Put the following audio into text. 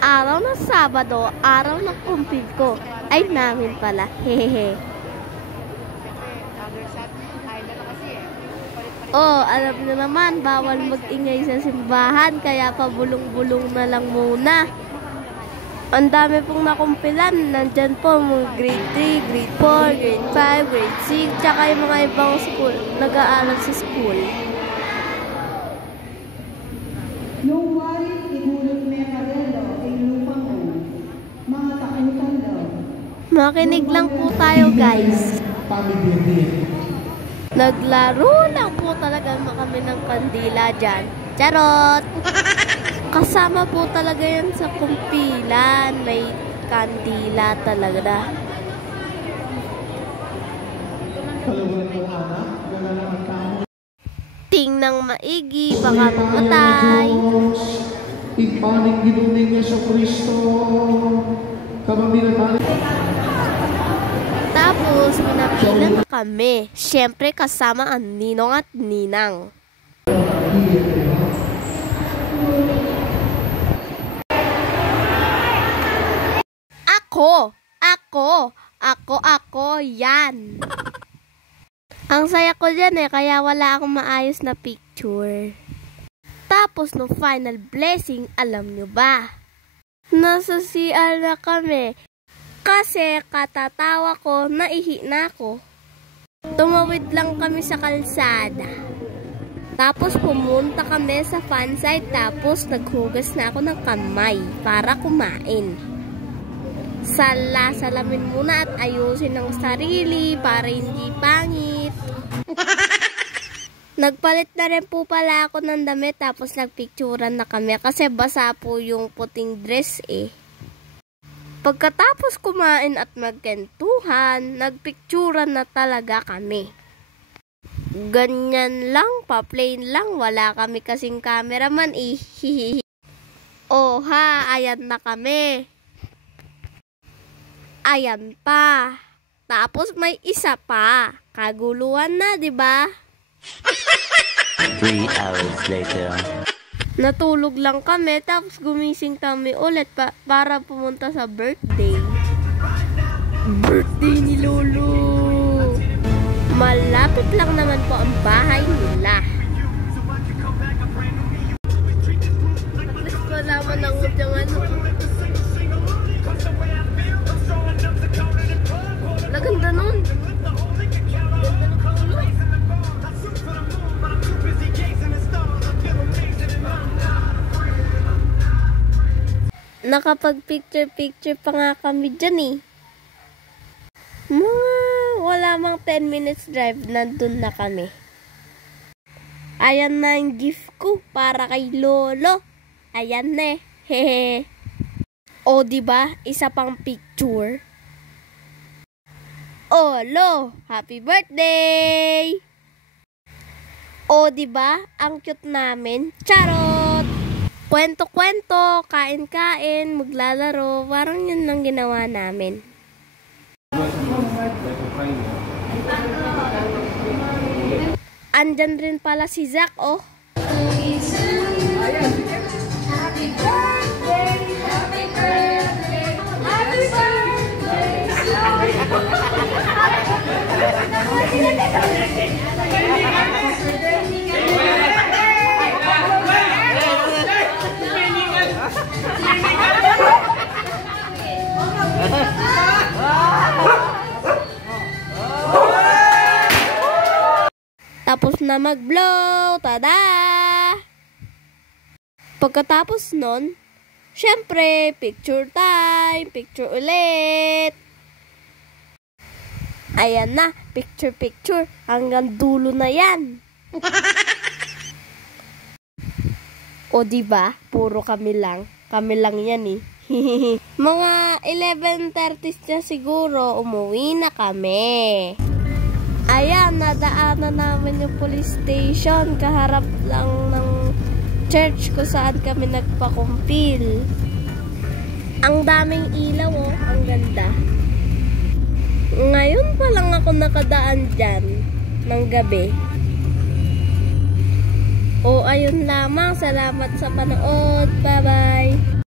Araw ng Sabado, araw ng kumpil ko. Ay, namin pala. Hehehe. Oh, alam niyo naman, bawal mag-ingay sa simbahan, kaya pabulong-bulong na lang muna. Ang dami pong nakumpilan. Nandyan po mga grade 3, grade 4, grade 5, grade 6, tsaka yung mga ibang school, nag-aaral sa school. Makinig lang po tayo, guys. Naglaro lang po talaga kami ng kandila dyan. Charot! Kasama po talaga yan sa kumpilan. May kandila talaga. Tingnang maigi, baka mamatay. Ipaning ginunin niya sa Kristo. Tapos, pinapila na kami. Siyempre, kasama ang ninong at ninang. Ako, yan. Ang saya ko dyan kaya wala akong maayos na picture. Tapos, nung final blessing, alam nyo ba? Nasa CR na kami. Kasi katatawa ko, naihi na ako. Tumawid lang kami sa kalsada. Tapos pumunta kami sa fansite, tapos naghugas na ako ng kamay para kumain. Salamin muna at ayusin ang sarili para hindi pangit. Nagpalit na rin po pala ako ng damit, tapos nagpicturan na kami kasi basa po yung puting dress Pagkatapos kumain at magkentuhan, nagpicturan na talaga kami. Ganyan lang, pa-plain lang, wala kami kasing cameraman Oh ha, ayan na kami. Ayan pa. Tapos may isa pa. Kaguluhan na, 'di ba? 3 hours later. Natulog lang kami, tapos gumising kami ulit para pumunta sa birthday. Birthday ni Lolo. Malapit lang naman po ang bahay nila. At least malaman ng udyang Laganda nun. Nakapag-picture pa nga kami dyan wala mang 10 minutes drive, nandun na kami. Ayan na yung gift ko para kay Lolo. Ayan hehe. O, diba? Isa pang picture. Oh, Lo, happy birthday! O, diba? Ang cute namin. Charot! Kwento-kwento, kain-kain, maglalaro. Parang yun lang ginawa namin. Andyan rin pala si Zach, oh. Happy birthday, happy birthday, happy Tapos na mag-blow, tada! Pagkatapos nun, syempre, picture time, picture ulit. Ayan na, picture, hanggang dulo na yan. O diba, puro kami lang yan Mga 11:30 na siguro, umuwi na kami. Ayan, nadaanan namin yung police station. Kaharap lang ng church ko saan kami nagpakumpil. Ang daming ilaw, ang ganda. Ngayon pa lang ako nakadaan dyan ng gabi. O, ayun lamang. Salamat sa panood. Bye-bye.